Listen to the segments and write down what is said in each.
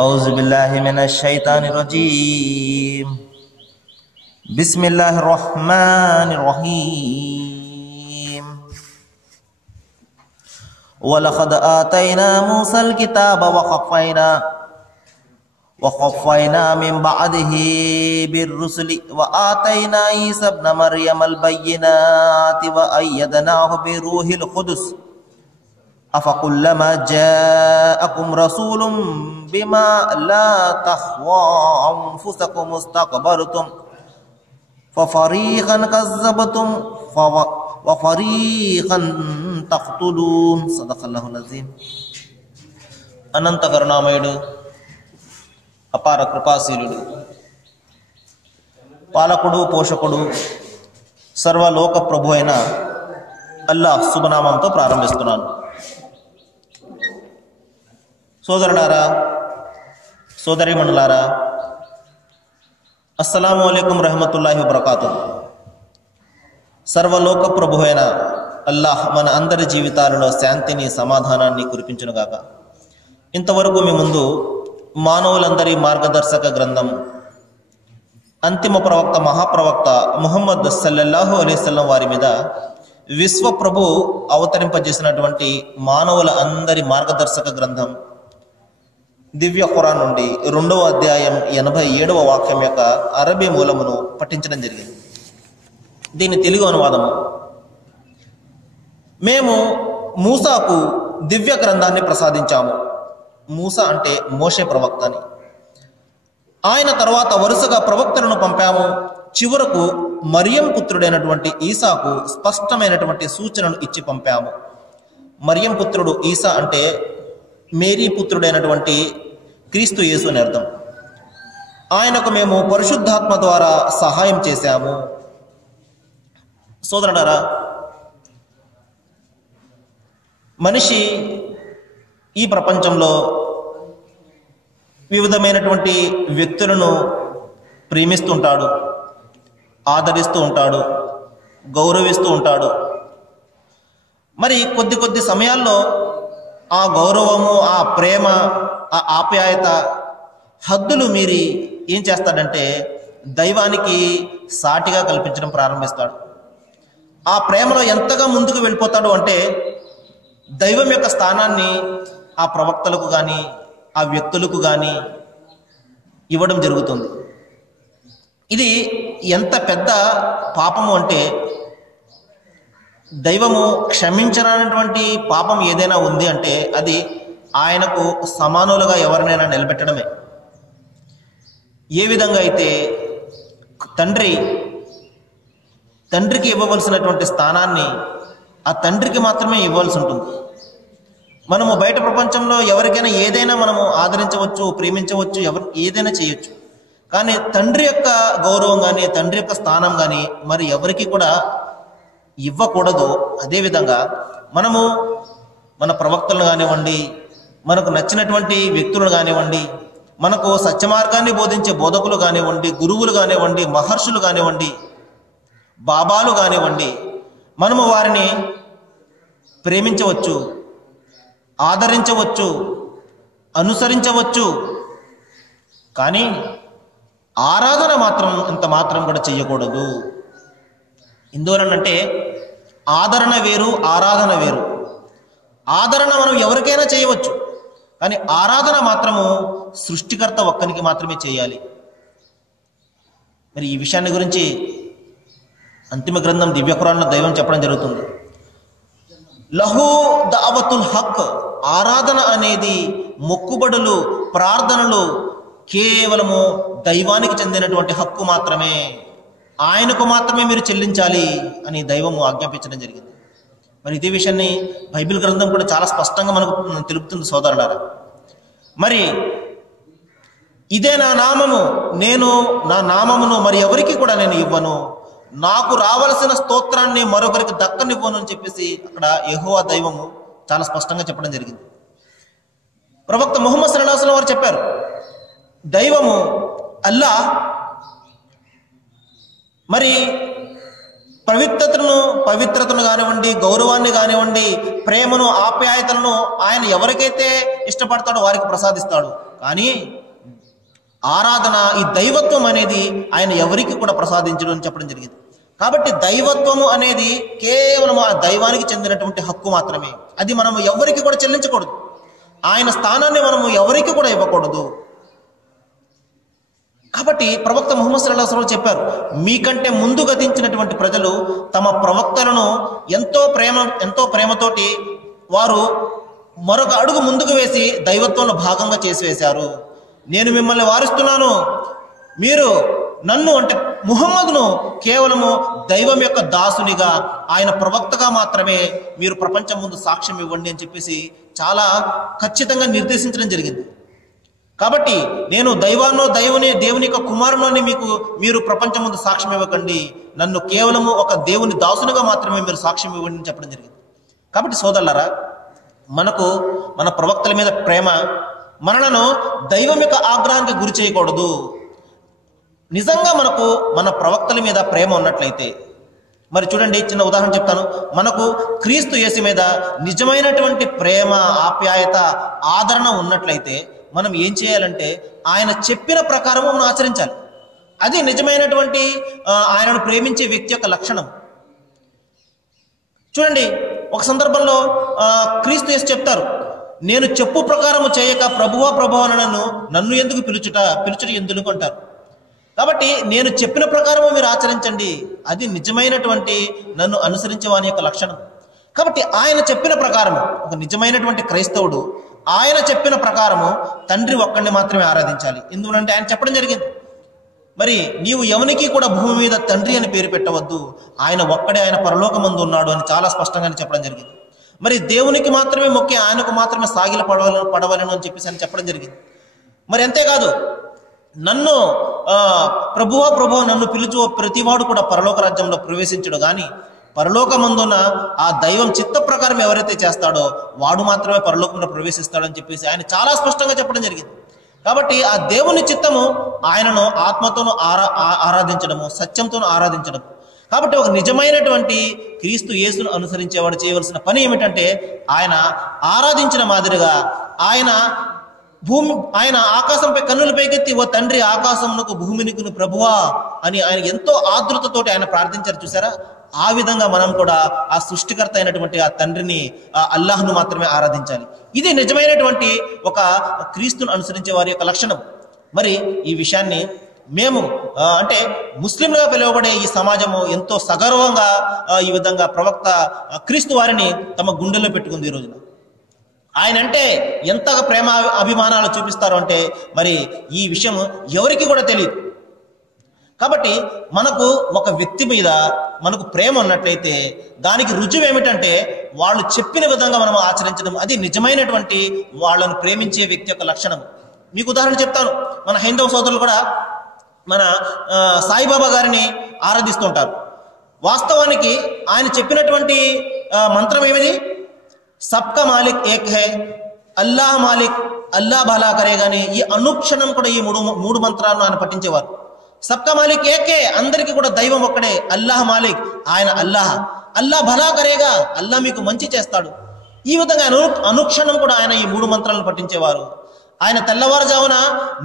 औज़ु बिल्लाहि मिनश शैतानिर रजीम। बिस्मिल्लाहिर रहमानिर रहीम। वलक़द आतैना मूसल किताब वक़फ़ैना मिन बअदिही बिर्रुसुलि व आतैना ईसा इब्न मर्यमल बय्यिनाति व अय्यदनाहु बिरूहिल क़ुदुस अफ़कुल्लमा जाअकुम रसूलुम बिमा ला तहवा अंफुसकुम इस्तकबरतुम फफ़रीक़न कज़्ज़बतुम व फ़रीक़न तक़्तुलून। सदक़ल्लाहुल अज़ीम। అనంత కరుణామయుడు, అపార కృపాశీలుడు, పాలకుడు, పోషకుడు, సర్వలోక ప్రభు అయిన అల్లాహ్ శుభనామంతో ప్రారంభిస్తున్నాను. సోదరులారా, సోదరీమణులారా, అస్సలాము అలైకుం రహమతుల్లాహి వబరకాతుహు. సర్వలోక ప్రభు అయిన అల్లాహ్ మన అందరి జీవితాలలో శాంతిని, సమాధానాన్ని కురిపించునుగాక. ఇంతవరకు మీ ముందు మానవులందరి మార్గదర్శక గ్రంథం, అంతిమ ప్రవక్త, మహాప్రవక్త ముహమ్మద్ సల్లల్లాహు అలైహి వసల్లం వారి మీద విశ్వ ప్రభు అవతరింపజేసినటువంటి మానవుల అందరి మార్గదర్శక గ్రంథం దివ్య ఖురాన్ నుండి 2వ అధ్యాయం 87వ వాక్యం యొక్క అరబీ మూలమును పఠించడం జరిగింది. దీని తెలుగు అనువాదము: మేము మూసాకు దివ్య గ్రంథాన్ని ప్రసాదించాము. మూసా అంటే మోషే ప్రవక్త అని. ఆయన తర్వాత వరుసగా ప్రవక్తలను పంపాము. చివరకు మరియం పుత్రుడైనటువంటి ఈసాకు స్పష్టమైనటువంటి సూచనలు ఇచ్చి పంపాము. మరియం పుత్రుడు ఈసా అంటే మేరీ పుత్రుడైనటువంటి క్రీస్తు యేసు అని అర్థం. ఆయనకు మేము పరిశుద్ధాత్మ ద్వారా సహాయం చేశాము. సోదరులారా, మనిషి ఈ ప్రపంచంలో వివిధమైనటువంటి వ్యక్తులను ప్రేమిస్తుంటాడు, ఆదరిస్తూ ఉంటాడు, గౌరవిస్తూ ఉంటాడు. మరి కొద్ది సమయాల్లో ఆ గౌరవము, ఆ ప్రేమ, ఆ ఆప్యాయత హద్దులు మీరి ఏం చేస్తాడంటే దైవానికి సాటిగా కల్పించడం ప్రారంభిస్తాడు. ఆ ప్రేమలో ఎంతగా ముందుకు వెళ్ళిపోతాడు అంటే దైవం యొక్క స్థానాన్ని ఆ ప్రవక్తలకు కానీ, ఆ వ్యక్తులకు కానీ ఇవ్వడం జరుగుతుంది. ఇది ఎంత పెద్ద పాపము అంటే దైవము క్షమించనటువంటి పాపం ఏదైనా ఉంది అంటే అది ఆయనకు సమానులుగా ఎవరినైనా నిలబెట్టడమే. ఏ విధంగా అయితే తండ్రికి ఇవ్వవలసినటువంటి స్థానాన్ని ఆ తండ్రికి మాత్రమే ఇవ్వాల్సి ఉంటుంది. మనము బయట ప్రపంచంలో ఎవరికైనా ఏదైనా మనము ఆదరించవచ్చు, ప్రేమించవచ్చు, ఏదైనా చేయొచ్చు. కానీ తండ్రి యొక్క గౌరవం కానీ, తండ్రి యొక్క స్థానం కానీ మరి ఎవరికి కూడా ఇవ్వకూడదు. అదేవిధంగా మనము మన ప్రవక్తలను కానివ్వండి, మనకు నచ్చినటువంటి వ్యక్తులను కానివ్వండి, మనకు సత్యమార్గాన్ని బోధించే బోధకులు కానివ్వండి, గురువులు కానివ్వండి, మహర్షులు కానివ్వండి, బాబాలు కానివ్వండి, మనము వారిని ప్రేమించవచ్చు, ఆదరించవచ్చు, అనుసరించవచ్చు. కానీ ఆరాధన మాత్రం అంత మాత్రం కూడా చెయ్యకూడదు. ఎందువలనంటే ఆదరణ వేరు, ఆరాధన వేరు. ఆదరణ మనం ఎవరికైనా చేయవచ్చు, కానీ ఆరాధన మాత్రము సృష్టికర్త ఒక్కనికి మాత్రమే చేయాలి. మరి ఈ విషయాన్ని గురించి అంతిమ గ్రంథం దివ్య ఖురాన్లో దైవం చెప్పడం జరుగుతుంది. లహు దావతుల్ హక్. ఆరాధన అనేది, మొక్కుబడులు, ప్రార్థనలు కేవలము దైవానికి చెందినటువంటి హక్కు మాత్రమే, ఆయనకు మాత్రమే మీరు చెల్లించాలి అని దైవము ఆజ్ఞాపించడం జరిగింది. మరి ఇదే విషయాన్ని బైబిల్ గ్రంథం కూడా చాలా స్పష్టంగా మనకు తెలుపుతుంది. సోదరులారా, మరి ఇదే నా నామము, నేను నా నామమును మరి ఎవరికి కూడా నేను ఇవ్వను, నాకు రావలసిన స్తోత్రాన్ని మరొకరికి దక్కనివ్వను అని చెప్పేసి అక్కడ యెహోవా దైవము చాలా స్పష్టంగా చెప్పడం జరిగింది. ప్రవక్త ముహమ్మద్ సల్లల్లాహు అలైహి వసల్లం వారు చెప్పారు, దైవము అల్లాహ్ మరి పవిత్రతను కానివ్వండి, గౌరవాన్ని కానివ్వండి, ప్రేమను, ఆప్యాయతలను ఆయన ఎవరికైతే ఇష్టపడతాడో వారికి ప్రసాదిస్తాడు. కానీ ఆరాధన, ఈ దైవత్వం అనేది ఆయన ఎవరికి కూడా ప్రసాదించడం అని చెప్పడం జరిగింది. కాబట్టి దైవత్వము అనేది కేవలం ఆ దైవానికి చెందినటువంటి హక్కు మాత్రమే. అది మనము ఎవరికి కూడా చెల్లించకూడదు. ఆయన స్థానాన్ని మనము ఎవరికి కూడా ఇవ్వకూడదు. కాబట్టి ప్రవక్త ముహమ్మద్ సల్లల్లాహు అలైహి వసల్లం చెప్పారు, మీకంటే ముందు గతించినటువంటి ప్రజలు తమ ప్రవక్తలను ఎంతో ప్రేమతోటి వారు మరొక అడుగు ముందుకు వేసి దైవత్వంలో భాగంగా చేసి వేశారు. నేను మిమ్మల్ని వారిస్తున్నాను, మీరు నన్ను అంటే ముహమ్మద్ను కేవలము దైవం యొక్క దాసునిగా, ఆయన ప్రవక్తగా మాత్రమే మీరు ప్రపంచం ముందు సాక్ష్యం ఇవ్వండి అని చెప్పేసి చాలా ఖచ్చితంగా నిర్దేశించడం జరిగింది. కాబట్టి నేను దేవుని యొక్క కుమారుని మీరు ప్రపంచం ముందు సాక్ష్యం ఇవ్వకండి, నన్ను కేవలము ఒక దేవుని దాసునిగా మాత్రమే మీరు సాక్ష్యం ఇవ్వండి అని చెప్పడం జరిగింది. కాబట్టి సోదరులారా, మనకు మన ప్రవక్తల మీద ప్రేమ మనలను దైవం యొక్క ఆగ్రహానికి గురి చేయకూడదు. నిజంగా మనకు మన ప్రవక్తల మీద ప్రేమ ఉన్నట్లయితే, మరి చూడండి, చిన్న ఉదాహరణ చెప్తాను. మనకు క్రీస్తు యేసు మీద నిజమైనటువంటి ప్రేమ, ఆప్యాయత, ఆదరణ ఉన్నట్లయితే మనం ఏం చేయాలంటే ఆయన చెప్పిన ప్రకారం మనం ఆచరించాలి. అది నిజమైనటువంటి ఆయనను ప్రేమించే వ్యక్తి యొక్క లక్షణం. చూడండి, ఒక సందర్భంలో క్రీస్తు యేసు చెప్తారు, నేను చెప్పు ప్రకారము చేయక ప్రభువా ప్రభువా నన్ను ఎందుకు పిలుచుట ఎందుకు అంటారు. కాబట్టి నేను చెప్పిన ప్రకారము మీరు ఆచరించండి, అది నిజమైనటువంటి నన్ను అనుసరించే వాని యొక్క లక్షణం. కాబట్టి ఆయన చెప్పిన ప్రకారము, ఒక నిజమైనటువంటి క్రైస్తవుడు ఆయన చెప్పిన ప్రకారము తండ్రి ఒక్కడిని మాత్రమే ఆరాధించాలి. ఎందుకంటే ఆయన చెప్పడం జరిగింది, మరి నీవు ఎవరికి కూడా భూమి మీద తండ్రి అని పేరు పెట్టవద్దు, ఆయన ఒక్కడే, ఆయన పరలోకమందు ఉన్నాడు అని చాలా స్పష్టంగా చెప్పడం జరిగింది. మరి దేవునికి మాత్రమే మొక్కి ఆయనకు మాత్రమే సాగిల పడవలను అని చెప్పేసి అని చెప్పడం జరిగింది. మరి అంతేకాదు, నన్ను ప్రభువా నన్ను పిలుచు ప్రతివాడు కూడా పరలోక రాజ్యంలో ప్రవేశించడు, కానీ పరలోకమందున ఆ దైవం చిత్త ప్రకారం ఎవరైతే చేస్తాడో వాడు మాత్రమే పరలోకంలో ప్రవేశిస్తాడని చెప్పేసి ఆయన చాలా స్పష్టంగా చెప్పడం జరిగింది. కాబట్టి ఆ దేవుని చిత్తము ఆయనను ఆత్మతోనూ ఆరాధించడము, సత్యంతోనూ ఆరాధించడం. కాబట్టి ఒక నిజమైనటువంటి క్రీస్తు యేసును అనుసరించేవాడు చేయవలసిన పని ఏమిటంటే ఆయన ఆరాధించిన మాదిరిగా ఆయన ఆకాశంపై కన్నుల పైకెత్తి, ఓ తండ్రి ఆకాశమునకు భూమినికి ప్రభువా అని ఆయన ఎంతో ఆతృతతోటి ఆయన ప్రార్థించారు. చూసారా? ఆ విధంగా మనం కూడా ఆ సృష్టికర్త అయినటువంటి ఆ తండ్రిని, ఆ అల్లాహ్ను మాత్రమే ఆరాధించాలి. ఇది నిజమైనటువంటి ఒక క్రీస్తును అనుసరించే వారి యొక్క లక్షణం. మరి ఈ విషయాన్ని మేము అంటే ముస్లింలుగా పిలువబడే ఈ సమాజము ఎంతో సగర్వంగా ఈ విధంగా ప్రవక్త క్రీస్తు వారిని తమ గుండెల్లో పెట్టుకుంది. ఈ రోజున ఆయన అంటే ఎంతగా ప్రేమ అభిమానాలు చూపిస్తారు అంటే మరి ఈ విషయం ఎవరికి కూడా తెలియదు. కాబట్టి మనకు ఒక వ్యక్తి మీద మనకు ప్రేమ ఉన్నట్లయితే దానికి రుజువు ఏమిటంటే వాళ్ళు చెప్పిన విధంగా మనం ఆచరించడం, అది నిజమైనటువంటి వాళ్ళను ప్రేమించే వ్యక్తి యొక్క లక్షణం. మీకు ఉదాహరణ చెప్తాను. మన హైందవ సోదరులు కూడా మన సాయిబాబా గారిని ఆరాధిస్తుంటారు. వాస్తవానికి ఆయన చెప్పినటువంటి మంత్రం ఏమిది? సబ్కా మాలిక్ ఏక్ హై, అల్లాహ్ మాలిక్, అల్లాహ్ భలా కరేగాని. ఈ అనుక్షణం కూడా ఈ మూడు మంత్రాలను ఆయన పఠించేవారు. సబ్కా మాలిక్ ఏకే, అందరికీ కూడా దైవం ఒక్కడే. అల్లాహ్ మాలిక్, ఆయన అల్లాహ్. అల్లాహ్ భలా కరేగా, అల్లాహ్ మీకు మంచి చేస్తాడు. ఈ విధంగా అనుక్షణం కూడా ఆయన ఈ మూడు మంత్రాలను పఠించేవారు. ఆయన తెల్లవారుజామున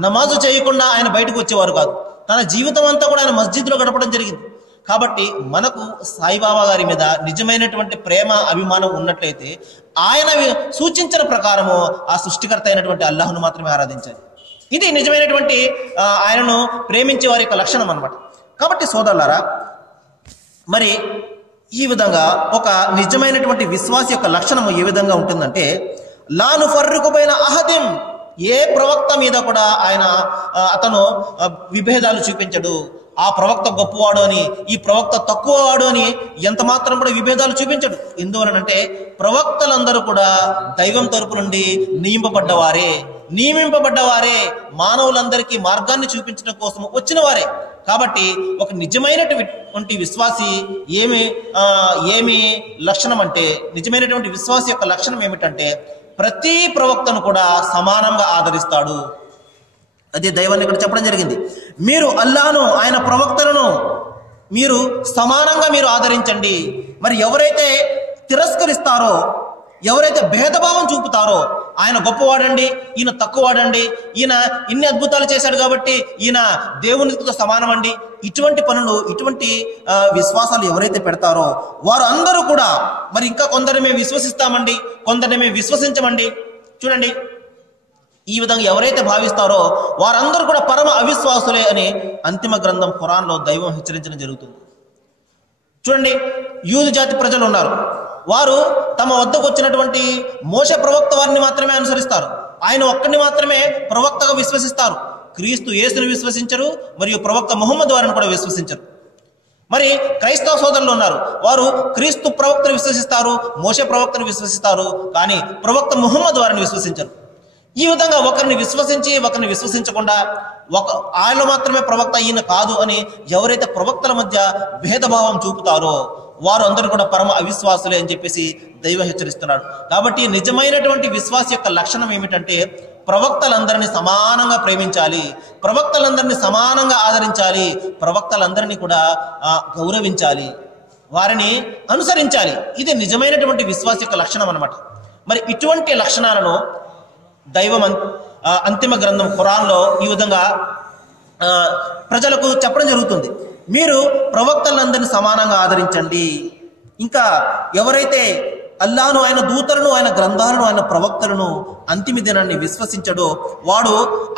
నమాజు చేయకుండా ఆయన బయటకు వచ్చేవారు కాదు. తన జీవితం అంతా కూడా ఆయన మస్జిద్లో గడపడం జరిగింది. కాబట్టి మనకు సాయిబాబా గారి మీద నిజమైనటువంటి ప్రేమ, అభిమానం ఉన్నట్లయితే ఆయన సూచించిన ప్రకారము ఆ సృష్టికర్త అయినటువంటి అల్లాహ్ను మాత్రమే ఆరాధించాలి. ఇది నిజమైనటువంటి ఆయనను ప్రేమించే వారి యొక్క లక్షణం అన్నమాట. కాబట్టి సోదరులారా, మరి ఈ విధంగా ఒక నిజమైనటువంటి విశ్వాస యొక్క లక్షణము ఏ విధంగా ఉంటుందంటే, లా నుఫర్రికు బైన అహదిన్, ఏ ప్రవక్త మీద కూడా అతను విభేదాలు చూపించడు. ఆ ప్రవక్త గొప్పవాడు అని, ఈ ప్రవక్త తక్కువవాడు అని ఎంత మాత్రం కూడా విభేదాలు చూపించడు. ఎందువలనంటే ప్రవక్తలందరూ కూడా దైవం తరపు నుండి నియమింపబడ్డవారే, మానవులందరికీ మార్గాన్ని చూపించడం కోసం వచ్చిన వారే. కాబట్టి ఒక నిజమైనటువంటి విశ్వాసి ఏమి లక్షణం అంటే, నిజమైనటువంటి విశ్వాసి యొక్క లక్షణం ఏమిటంటే ప్రతి ప్రవక్తను కూడా సమానంగా ఆదరిస్తాడు. అదే దైవాన్ని ఇక్కడ చెప్పడం జరిగింది. మీరు అల్లాహ్ను, ఆయన ప్రవక్తలను మీరు సమానంగా మీరు ఆదరించండి. మరి ఎవరైతే తిరస్కరిస్తారో, ఎవరైతే భేదభావం చూపుతారో, ఆయన గొప్పవాడండి, ఈయన తక్కువవాడండి, ఈయన ఇన్ని అద్భుతాలు చేశాడు కాబట్టి ఈయన దేవునితో సమానమండి, ఇటువంటి పనులు, ఇటువంటి విశ్వాసాలు ఎవరైతే పెడతారో వారు అందరూ కూడా మరి ఇంకా కొందరిని మేము విశ్వసిస్తామండి, కొందరిని మేము విశ్వసించమండి. చూడండి, ఈ విధంగా ఎవరైతే భావిస్తారో వారందరూ కూడా పరమ అవిశ్వాసులే అని అంతిమ గ్రంథం ఖురాన్లో దైవం హెచ్చరించడం జరుగుతుంది. చూడండి, యూదు జాతి ప్రజలు ఉన్నారు. వారు తమ వద్దకు వచ్చినటువంటి మోషే ప్రవక్త వారిని మాత్రమే అనుసరిస్తారు. ఆయన ఒక్కడిని మాత్రమే ప్రవక్తగా విశ్వసిస్తారు. క్రీస్తు యేసుని విశ్వసించరు, మరియు ప్రవక్త ముహమ్మద్ వారిని కూడా విశ్వసించరు. మరి క్రైస్తవ సోదరులు ఉన్నారు. వారు క్రీస్తు ప్రవక్తను విశ్వసిస్తారు, మోషే ప్రవక్తను విశ్వసిస్తారు, కానీ ప్రవక్త ముహమ్మద్ వారిని విశ్వసించరు. ఈ విధంగా ఒకరిని విశ్వసించి ఒకరిని విశ్వసించకుండా ఆయన మాత్రమే ప్రవక్త, ఈయన కాదు అని ఎవరైతే ప్రవక్తల మధ్య భేదభావం చూపుతారో వారు అందరూ కూడా పరమ అవిశ్వాసులే అని చెప్పేసి దైవం హెచ్చరిస్తున్నాడు. కాబట్టి నిజమైనటువంటి విశ్వాస యొక్క లక్షణం ఏమిటంటే ప్రవక్తలందరినీ సమానంగా ప్రేమించాలి, ప్రవక్తలందరినీ సమానంగా ఆదరించాలి, ప్రవక్తలందరినీ కూడా గౌరవించాలి, వారిని అనుసరించాలి. ఇది నిజమైనటువంటి విశ్వాస యొక్క లక్షణం అన్నమాట. మరి ఇటువంటి లక్షణాలను దైవం అంతిమ గ్రంథం ఖురాన్లో ఈ విధంగా ప్రజలకు చెప్పడం జరుగుతుంది. మీరు ప్రవక్తలందరినీ సమానంగా ఆదరించండి. ఇంకా ఎవరైతే అల్లాను, ఆయన దూతలను, ఆయన గ్రంథాలను, ఆయన ప్రవక్తలను అంతిమ దినాన్ని విశ్వసించడో వాడు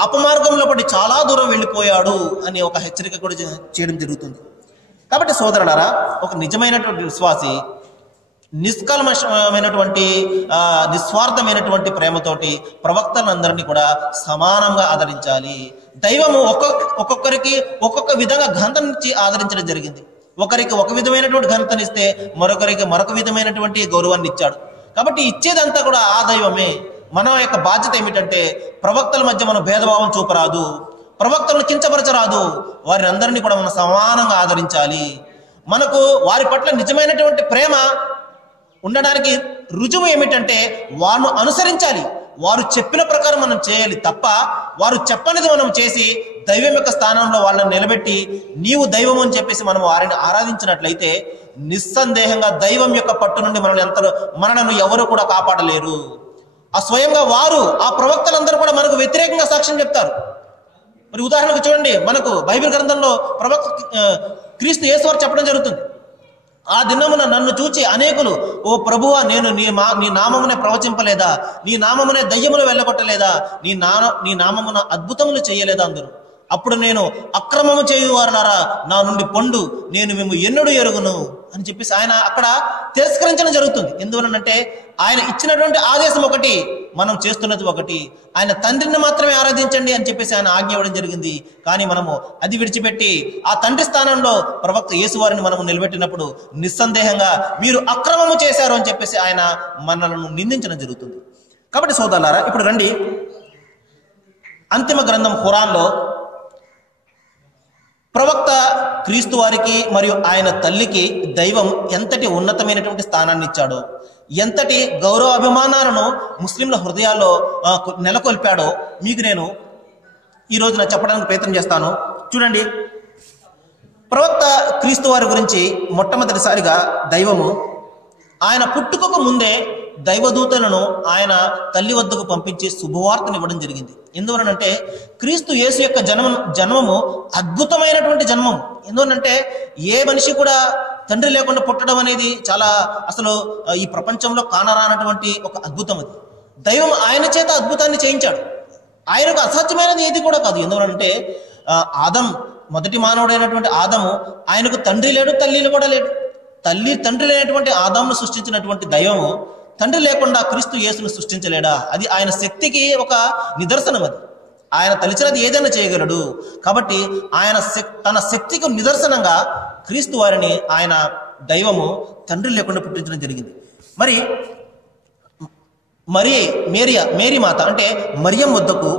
అపమార్గంలో పడి చాలా దూరం వెళ్ళిపోయాడు అని ఒక హెచ్చరిక కూడా చేయడం జరుగుతుంది. కాబట్టి సోదరులారా, ఒక నిజమైనటువంటి విశ్వాసి నిష్కల్మషమైనటువంటి నిస్వార్థమైనటువంటి ప్రేమతోటి ప్రవక్తలందరినీ కూడా సమానంగా ఆదరించాలి. దైవము ఒక్కొక్కరికి ఒక్కొక్క విధంగా ఘనతనిచ్చి ఆదరించడం జరిగింది. ఒకరికి ఒక విధమైనటువంటి ఘనతనిస్తే మరొకరికి మరొక విధమైనటువంటి గౌరవాన్ని ఇచ్చాడు. కాబట్టి ఇచ్చేదంతా కూడా ఆ దైవమే. మన యొక్క బాధ్యత ఏమిటంటే ప్రవక్తల మధ్య మనం భేదభావం చూపరాదు, ప్రవక్తలను కించపరచరాదు, వారి అందరినీ కూడా మనం సమానంగా ఆదరించాలి. మనకు వారి పట్ల నిజమైనటువంటి ప్రేమ ఉండడానికి రుజువు ఏమిటంటే వారిని అనుసరించాలి, వారు చెప్పిన ప్రకారం మనం చేయాలి తప్ప వారు చెప్పనిది మనం చేసి దైవం యొక్క స్థానంలో వాళ్ళని నిలబెట్టి నీవు దైవం అని చెప్పేసి మనం వారిని ఆరాధించినట్లయితే నిస్సందేహంగా దైవం యొక్క పట్టు నుండి మనలను ఎవరు కూడా కాపాడలేరు. ఆ స్వయంగా వారు, ఆ ప్రవక్తలందరూ కూడా మనకు వ్యతిరేకంగా సాక్ష్యం చెప్తారు. మరి ఉదాహరణకు చూడండి, మనకు బైబిల్ గ్రంథంలో ప్రవక్త క్రీస్తు యేసు వారు చెప్పడం జరుగుతుంది. ఆ దినమున నన్ను చూచి అనేకులు, ఓ ప్రభువా, నేను నీ నామమునే ప్రవచింపలేదా, నీ నామమునే దయ్యములు వెళ్ళగొట్టలేదా, నీ నామమున అద్భుతములు చేయలేదా అందరూ. అప్పుడు నేను, అక్రమము చేయువారనారా, నా నుండి పొండు, నేను మేము ఎన్నడూ ఎరుగును అని చెప్పేసి ఆయన అక్కడ తిరస్కరించడం జరుగుతుంది. ఎందువలనంటే ఆయన ఇచ్చినటువంటి ఆదేశం ఒకటి, మనం చేస్తున్నది ఒకటి. ఆయన తండ్రిని మాత్రమే ఆరాధించండి అని చెప్పేసి ఆయన ఆజ్ఞ ఇవ్వడం జరిగింది. కానీ మనము అది విడిచిపెట్టి ఆ తండ్రి స్థానంలో ప్రవక్త యేసు వారిని మనము నిలబెట్టినప్పుడు నిస్సందేహంగా మీరు అక్రమము చేశారు అని చెప్పేసి ఆయన మనలను నిందించడం జరుగుతుంది. కాబట్టి సోదరులారా, ఇప్పుడు రండి, అంతిమ గ్రంథం ఖురాన్లో ప్రవక్త క్రీస్తు వారికి మరియు ఆయన తల్లికి దైవం ఎంతటి ఉన్నతమైనటువంటి స్థానాన్ని ఇచ్చాడో, ఎంతటి గౌరవ అభిమానాలను ముస్లింల హృదయాల్లో నెలకొల్పాడో మీకు నేను ఈ రోజున చెప్పడానికి ప్రయత్నం చేస్తాను. చూడండి, ప్రవక్త క్రీస్తు వారి గురించి మొట్టమొదటిసారిగా దైవము ఆయన పుట్టుకకు ముందే దైవదూతలను ఆయన తల్లి వద్దకు పంపించి శుభవార్తను ఇవ్వడం జరిగింది. ఎందువలనంటే క్రీస్తు యేసు యొక్క జన్మము అద్భుతమైనటువంటి జన్మం. ఎందువలంటే ఏ మనిషి కూడా తండ్రి లేకుండా పుట్టడం అనేది చాలా అసలు ఈ ప్రపంచంలో కానరానటువంటి ఒక అద్భుతం. అది దైవం ఆయన చేత అద్భుతాన్ని చేయించాడు. ఆయనకు అసాధ్యమైనది ఏది కూడా కాదు. ఎందువలంటే ఆదం, మొదటి మానవుడైనటువంటి ఆదము, ఆయనకు తండ్రి లేడు, తల్లి కూడా లేడు. తండ్రి లేనటువంటి ఆదామును సృష్టించినటువంటి దైవము తండ్రి లేకుండా క్రీస్తు యేసును సృష్టించలేడా? అది ఆయన శక్తికి ఒక నిదర్శనం. అది ఆయన తలిచినది ఏదైనా చేయగలడు. కాబట్టి ఆయన తన శక్తికి నిదర్శనంగా క్రీస్తు వారిని ఆయన దైవము తండ్రి లేకుండా పుట్టించడం జరిగింది. మరి మేరీ మాత అంటే మరియం వద్దకు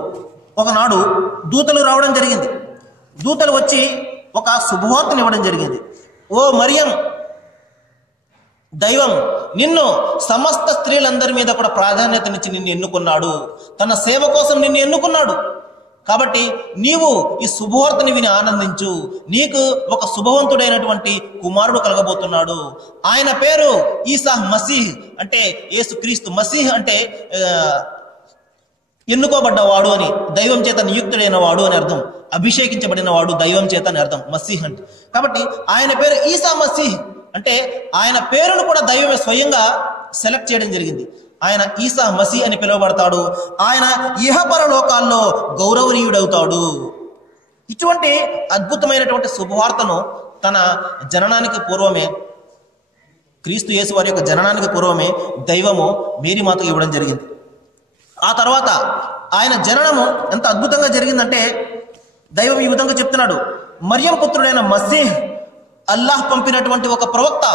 ఒకనాడు దూతలు రావడం జరిగింది. దూతలు వచ్చి ఒక శుభవార్తను ఇవ్వడం జరిగింది. ఓ మరియం, దైవం నిన్ను సమస్త స్త్రీలందరి మీద కూడా ప్రాధాన్యతనిచ్చి నిన్ను ఎన్నుకున్నాడు, తన సేవ కోసం నిన్ను ఎన్నుకున్నాడు. కాబట్టి నీవు ఈ శుభవార్తని విని ఆనందించు. నీకు ఒక శుభవంతుడైనటువంటి కుమారుడు కలగబోతున్నాడు. ఆయన పేరు ఈసా మసీహ్, అంటే యేసుక్రీస్తు. మసీహ్ అంటే ఎన్నుకోబడ్డవాడు అని, దైవం చేత నియుక్తుడైన వాడు అని అర్థం. అభిషేకించబడిన వాడు దైవం చేత అని అర్థం మసీహ్ అంటే. కాబట్టి ఆయన పేరు ఈసా మసీహ్, అంటే ఆయన పేరును కూడా దైవమే స్వయంగా సెలెక్ట్ చేయడం జరిగింది. ఆయన ఈసా మసీ అని పిలువబడతాడు. ఆయన ఇహపర లోకాల్లో గౌరవనీయుడవుతాడు. ఇటువంటి అద్భుతమైనటువంటి శుభవార్తను తన జననానికి పూర్వమే, క్రీస్తు యేసు వారి యొక్క జననానికి పూర్వమే దైవము మేరీ మాతకు ఇవ్వడం జరిగింది. ఆ తర్వాత ఆయన జననము ఎంత అద్భుతంగా జరిగిందంటే దైవం ఈ విధంగా చెప్తున్నాడు, మరియం పుత్రుడైన మసీహ్ అల్లాహ్ పంపినటువంటి ఒక ప్రవక్త.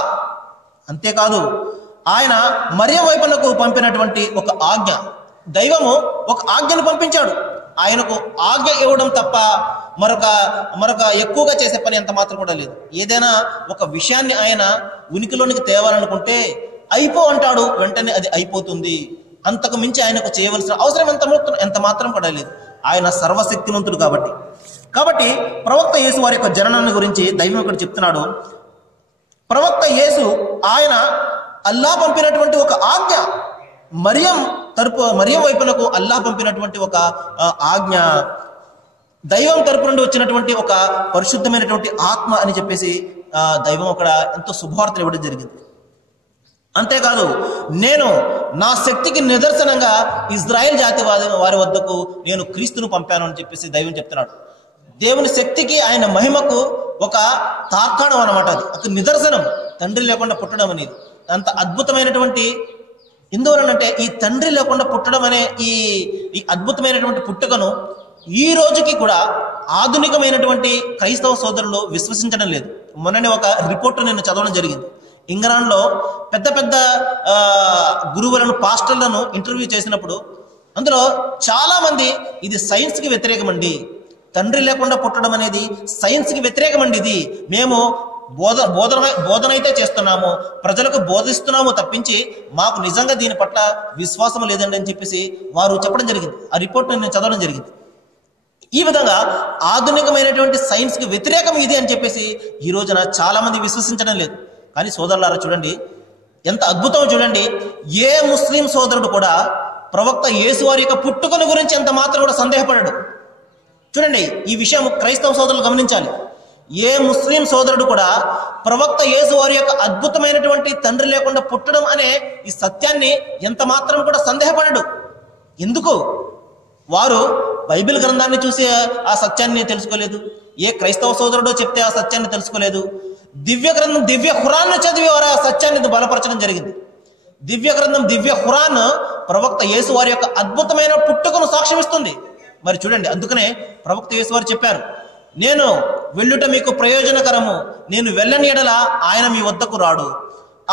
అంతేకాదు ఆయన మరియం వైపునకు పంపినటువంటి ఒక ఆజ్ఞ. దైవము ఒక ఆజ్ఞను పంపించాడు. ఆయనకు ఆజ్ఞ ఇవ్వడం తప్ప మరొక ఎక్కువగా చేసే పని ఎంత మాత్రం కూడా లేదు. ఏదైనా ఒక విషయాన్ని ఆయన ఉనికిలోనికి తేవాలనుకుంటే అయిపో అంటాడు, వెంటనే అది అయిపోతుంది. అంతకు మించి ఆయనకు చేయవలసిన అవసరం ఎంత మాత్రం కూడా లేదు. ఆయన సర్వశక్తిమంతుడు కాబట్టి ప్రవక్త యేసు వారి యొక్క జననాన్ని గురించి దైవం ఇక్కడ చెప్తున్నాడు. ప్రవక్త యేసు ఆయన అల్లాహ్ పంపినటువంటి ఒక ఆజ్ఞ, మరియం వైపునకు అల్లాహ్ పంపినటువంటి ఒక ఆజ్ఞ, దైవం తరపు నుండి వచ్చినటువంటి ఒక పరిశుద్ధమైనటువంటి ఆత్మ అని చెప్పేసి దైవం అక్కడ ఎంతో శుభవార్తను ఇవ్వడం జరిగింది. అంతేకాదు నేను నా శక్తికి నిదర్శనంగా ఇజ్రాయెల్ జాతి వారి వద్దకు నేను క్రీస్తును పంపాను అని చెప్పేసి దైవం చెప్తున్నాడు. దేవుని శక్తికి ఆయన మహిమకు ఒక తార్కాణం అన్నమాట. అది నిదర్శనం, తండ్రి లేకుండా పుట్టడం అనేది. అంత అద్భుతమైనటువంటి, ఎందువలనంటే ఈ తండ్రి లేకుండా పుట్టడం అనే ఈ అద్భుతమైనటువంటి పుట్టుకను ఈ రోజుకి కూడా ఆధునికమైనటువంటి క్రైస్తవ సోదరులు విశ్వసించడం లేదు. మొన్ననే ఒక రిపోర్ట్ నేను చదవడం జరిగింది. ఇంగ్లాండ్లో పెద్ద పెద్ద గురువులను, పాస్టర్లను ఇంటర్వ్యూ చేసినప్పుడు అందులో చాలా మంది ఇది సైన్స్కి వ్యతిరేకమండి, తండ్రి లేకుండా పుట్టడం అనేది సైన్స్కి వ్యతిరేకమండి, ఇది మేము బోధన అయితే చేస్తున్నాము, ప్రజలకు బోధిస్తున్నాము తప్పించి మాకు నిజంగా దీని పట్ల విశ్వాసం లేదండి అని చెప్పేసి వారు చెప్పడం జరిగింది. ఆ రిపోర్ట్ నేను చదవడం జరిగింది. ఈ విధంగా ఆధునికమైనటువంటి సైన్స్కి వ్యతిరేకం ఇది అని చెప్పేసి ఈ రోజున చాలా మంది విశ్వసించడం లేదు. కానీ సోదరులారా చూడండి, ఎంత అద్భుతం చూడండి. ఏ ముస్లిం సోదరుడు కూడా ప్రవక్త యేసు వారి యొక్క పుట్టుకను గురించి ఎంత మాత్రం కూడా సందేహపడడు. చూడండి, ఈ విషయం క్రైస్తవ సోదరులు గమనించాలి. ఏ ముస్లిం సోదరుడు కూడా ప్రవక్త యేసు వారి యొక్క అద్భుతమైనటువంటి తండ్రి లేకుండా పుట్టడం అనే ఈ సత్యాన్ని ఎంత మాత్రం కూడా సందేహపడడు. ఎందుకు? వారు బైబిల్ గ్రంథాన్ని చూసి ఆ సత్యాన్ని తెలుసుకోలేదు. ఏ క్రైస్తవ సోదరుడో చెప్తే ఆ సత్యాన్ని తెలుసుకోలేదు. దివ్య గ్రంథం, దివ్య ఖురాన్ను చదివి వారు ఆ సత్యాన్ని బలపరచడం జరిగింది. దివ్య గ్రంథం, దివ్య ఖురాన్ ప్రవక్త యేసు వారి యొక్క అద్భుతమైన పుట్టుకను సాక్ష్యమిస్తుంది. మరి చూడండి, అందుకనే ప్రవక్త యేసు వారు చెప్పారు, నేను వెళ్ళుట మీకు ప్రయోజనకరము, నేను వెళ్ళని ఎడల ఆయన మీ వద్దకు రాడు,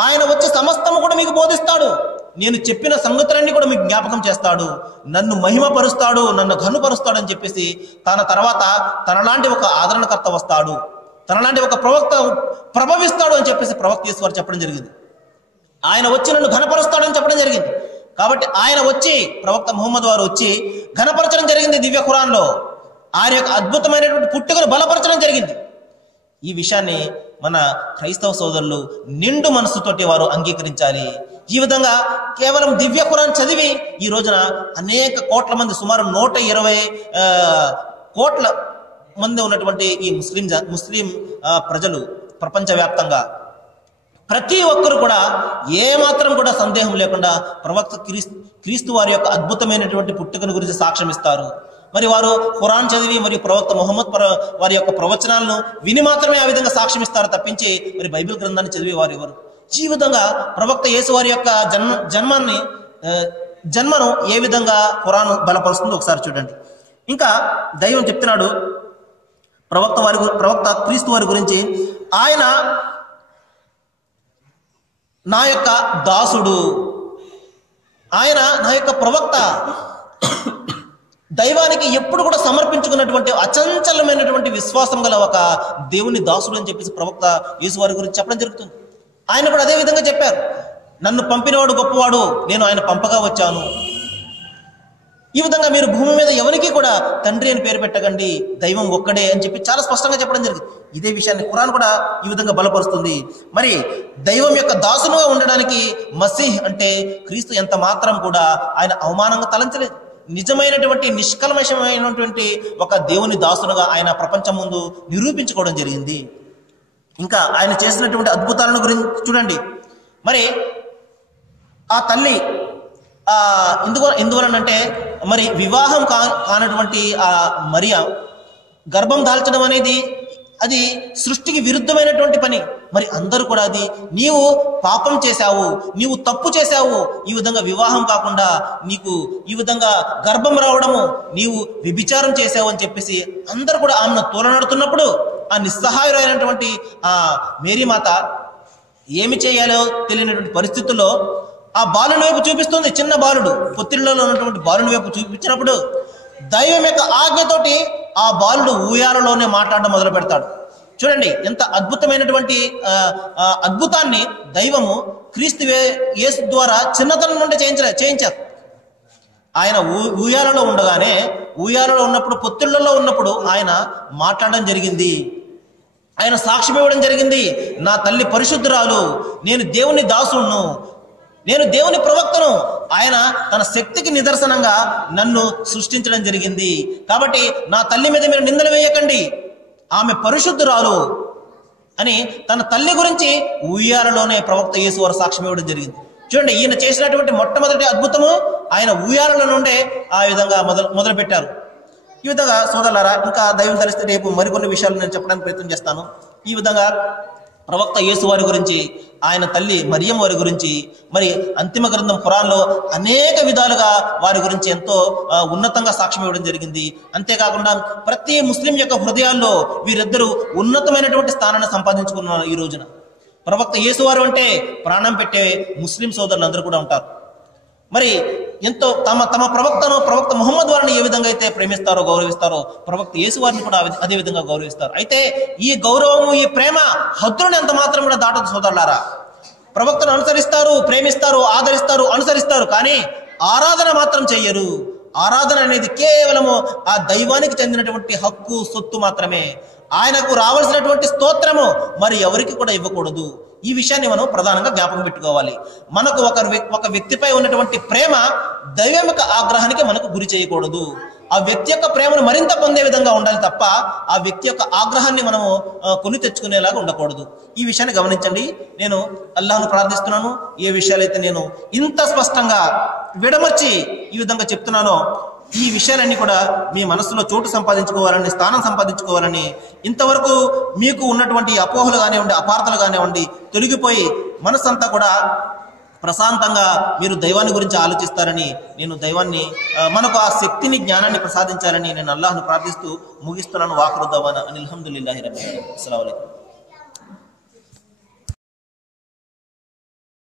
ఆయన వచ్చి సమస్తము కూడా మీకు బోధిస్తాడు, నేను చెప్పిన సంగతులన్నీ కూడా మీకు జ్ఞాపకం చేస్తాడు, నన్ను మహిమపరుస్తాడు, నన్ను ఘనుపరుస్తాడు అని చెప్పేసి తన తర్వాత తనలాంటి ఒక ఆదరణకర్త వస్తాడు, తనలాంటి ఒక ప్రవక్త ప్రభవిస్తాడు అని చెప్పేసి ప్రవక్త యేసు వారు చెప్పడం జరిగింది. ఆయన వచ్చి నన్ను ఘనపరుస్తాడని చెప్పడం జరిగింది. కాబట్టి ఆయన వచ్చి, ప్రవక్త ముహమ్మద్ వారు వచ్చి ఘనపరచడం జరిగింది. దివ్య ఖురాన్లో ఆయన యొక్క అద్భుతమైనటువంటి పుట్టుకను బలపరచడం జరిగింది. ఈ విషయాన్ని మన క్రైస్తవ సోదరులు నిండు మనసుతోటి వారు అంగీకరించాలి. ఈ విధంగా కేవలం దివ్య ఖురాన్ చదివి ఈ రోజున అనేక కోట్ల మంది, సుమారు 120 కోట్ల మంది ఉన్నటువంటి ఈ ముస్లిం ప్రజలు ప్రపంచవ్యాప్తంగా ప్రతి ఒక్కరు కూడా ఏ మాత్రం కూడా సందేహం లేకుండా ప్రవక్త క్రీస్తు వారి యొక్క అద్భుతమైనటువంటి పుట్టుకను గురించి సాక్ష్యం ఇస్తారు. మరి వారు ఖురాన్ చదివి మరియు ప్రవక్త ముహమ్మద్ వారి యొక్క ప్రవచనాలను విని మాత్రమే ఆ విధంగా సాక్ష్యం ఇస్తారు తప్పించి మరి బైబిల్ గ్రంథాన్ని చదివి వారు ఎవరు? ఈ విధంగా ప్రవక్త యేసు వారి యొక్క జన్మను ఏ విధంగా ఖురాన్ బలపరుస్తుందో ఒకసారి చూడండి. ఇంకా దైవం చెప్తున్నాడు ప్రవక్త క్రీస్తు వారి గురించి, ఆయన నా యొక్క దాసుడు, ఆయన నా యొక్క ప్రవక్త, దైవానికి ఎప్పుడు కూడా సమర్పించుకున్నటువంటి అచంచలమైనటువంటి విశ్వాసం గల ఒక దేవుని దాసుడు అని చెప్పేసి ప్రవక్త యేసు వారి గురించి చెప్పడం జరుగుతుంది. ఆయన కూడా అదే విధంగా చెప్పారు, నన్ను పంపినవాడు గొప్పవాడు, నేను ఆయన పంపగా వచ్చాను. ఈ విధంగా మీరు భూమి మీద ఎవరికి కూడా తండ్రి అని పేరు పెట్టకండి, దైవం ఒక్కడే అని చెప్పి చాలా స్పష్టంగా చెప్పడం జరిగింది. ఇదే విషయాన్ని ఖురాన్ కూడా ఈ విధంగా బలపరుస్తుంది. మరి దైవం యొక్క దాసునుగా ఉండడానికి మసీహ్ అంటే క్రీస్తు ఎంత మాత్రం కూడా ఆయన అవమానంగా తలంచలేదు. నిజమైనటువంటి నిష్కల్మషమైనటువంటి ఒక దేవుని దాసునుగా ఆయన ప్రపంచం ముందు నిరూపించుకోవడం జరిగింది. ఇంకా ఆయన చేసినటువంటి అద్భుతాలను గురించి చూడండి. మరి ఆ తల్లి ఎందువలనంటే మరి వివాహం కానటువంటి ఆ మరియా గర్భం దాల్చడం అనేది అది సృష్టికి విరుద్ధమైనటువంటి పని. మరి అందరూ కూడా అది నీవు పాపం చేశావు, నీవు తప్పు చేశావు, ఈ విధంగా వివాహం కాకుండా నీకు ఈ విధంగా గర్భం రావడము, నీవు వ్యభిచారం చేశావు అని చెప్పేసి అందరూ కూడా ఆమెను తోలనాడుతున్నప్పుడు ఆ నిస్సహాయురైనటువంటి ఆ మేరీమాత ఏమి చేయాలో తెలియనటువంటి పరిస్థితుల్లో ఆ బాలుని వైపు చూపిస్తుంది. చిన్న బాలుడు, పొత్తిళ్లలో ఉన్నటువంటి బాలుని వైపు చూపించినప్పుడు దైవం యొక్క ఆజ్ఞతోటి ఆ బాలుడు ఊయాలలోనే మాట్లాడడం మొదలు పెడతాడు. చూడండి ఎంత అద్భుతమైనటువంటి అద్భుతాన్ని దైవము క్రీస్తు యేసు ద్వారా చిన్నతనం నుండి చేయించారు. ఆయన ఊయాలలో ఉండగానే, ఊయాలలో ఉన్నప్పుడు, పొత్తిళ్లలో ఉన్నప్పుడు ఆయన మాట్లాడడం జరిగింది. ఆయన సాక్ష్యం ఇవ్వడం జరిగింది. నా తల్లి పరిశుద్ధురాలు, నేను దేవుని దాసును, నేను దేవుని ప్రవక్తను. ఆయన తన శక్తికి నిదర్శనంగా నన్ను సృష్టించడం జరిగింది. కాబట్టి నా తల్లి మీద మీరు నిందలు వేయకండి, ఆమె పరిశుద్ధురాలు అని తన తల్లి గురించి ఉయ్యాలలోనే ప్రవక్త యేసు వారు సాక్ష్యం ఇవ్వడం జరిగింది. చూడండి, ఈయన చేసినటువంటి మొట్టమొదటి అద్భుతము ఆయన ఉయ్యాలలో నుండే ఆ విధంగా మొదలు పెట్టారు. ఈ విధంగా సోదరులారా, ఇంకా దైవం తెలిస్తే రేపు మరికొన్ని విషయాలు నేను చెప్పడానికి ప్రయత్నం చేస్తాను. ఈ విధంగా ప్రవక్త యేసు వారి గురించి, ఆయన తల్లి మరియం వారి గురించి, మరి అంతిమ గ్రంథం ఖురాన్లో అనేక విధాలుగా వారి గురించి ఎంతో ఉన్నతంగా సాక్ష్యం ఇవ్వడం జరిగింది. అంతేకాకుండా ప్రతి ముస్లిం యొక్క హృదయాల్లో వీరిద్దరూ ఉన్నతమైనటువంటి స్థానాన్ని సంపాదించుకున్నారు. ఈ రోజున ప్రవక్త యేసు వారు అంటే ప్రాణం పెట్టే ముస్లిం సోదరులందరూ కూడా ఉంటారు. మరి ఎంతో తమ ప్రవక్త ముహమ్మద్ వారిని ఏ విధంగా అయితే ప్రేమిస్తారో, గౌరవిస్తారో, ప్రవక్త యేసు వారిని కూడా అదే విధంగా గౌరవిస్తారు. అయితే ఈ గౌరవము, ఈ ప్రేమ హద్దులను ఎంత మాత్రం కూడా దాటదు సోదరులారా. ప్రవక్తను అనుసరిస్తారు, ప్రేమిస్తారు, ఆదరిస్తారు, అనుసరిస్తారు, కానీ ఆరాధన మాత్రం చెయ్యరు. ఆరాధన అనేది కేవలము ఆ దైవానికి చెందినటువంటి హక్కు, సొత్తు మాత్రమే. ఆయనకు రావాల్సినటువంటి స్తోత్రము మరి ఎవరికి కూడా ఇవ్వకూడదు. ఈ విషయాన్ని మనం ప్రధానంగా జ్ఞాపకం పెట్టుకోవాలి. మనకు ఒక వ్యక్తిపై ఉన్నటువంటి ప్రేమ దైవం యొక్క ఆగ్రహానికి మనకు గురి చేయకూడదు. ఆ వ్యక్తి యొక్క ప్రేమను మరింత పొందే విధంగా ఉండాలి తప్ప ఆ వ్యక్తి యొక్క ఆగ్రహాన్ని మనము కొని తెచ్చుకునేలాగా ఉండకూడదు. ఈ విషయాన్ని గమనించండి. నేను అల్లాహ్ను ప్రార్థిస్తున్నాను, ఏ విషయాలైతే నేను ఇంత స్పష్టంగా విడమర్చి ఈ విధంగా చెప్తున్నానో ఈ విషయాలన్నీ కూడా మీ మనసులో చోటు సంపాదించుకోవాలని, స్థానం సంపాదించుకోవాలని, ఇంతవరకు మీకు ఉన్నటువంటి అపోహలు కానివ్వండి, అపార్థలు కానివ్వండి తొలగిపోయి మనసంతా కూడా ప్రశాంతంగా మీరు దైవాన్ని గురించి ఆలోచిస్తారని, నేను దైవాన్ని మనకు ఆ శక్తిని, జ్ఞానాన్ని ప్రసాదించాలని నేను అల్లాహ్ను ప్రార్థిస్తూ ముగిస్తున్నాను. వాఖిరు దవానా అనిల్ హమ్దులిల్లాహి రబ్బిల్ ఆలమీన్. అస్సలాము అలైకుం.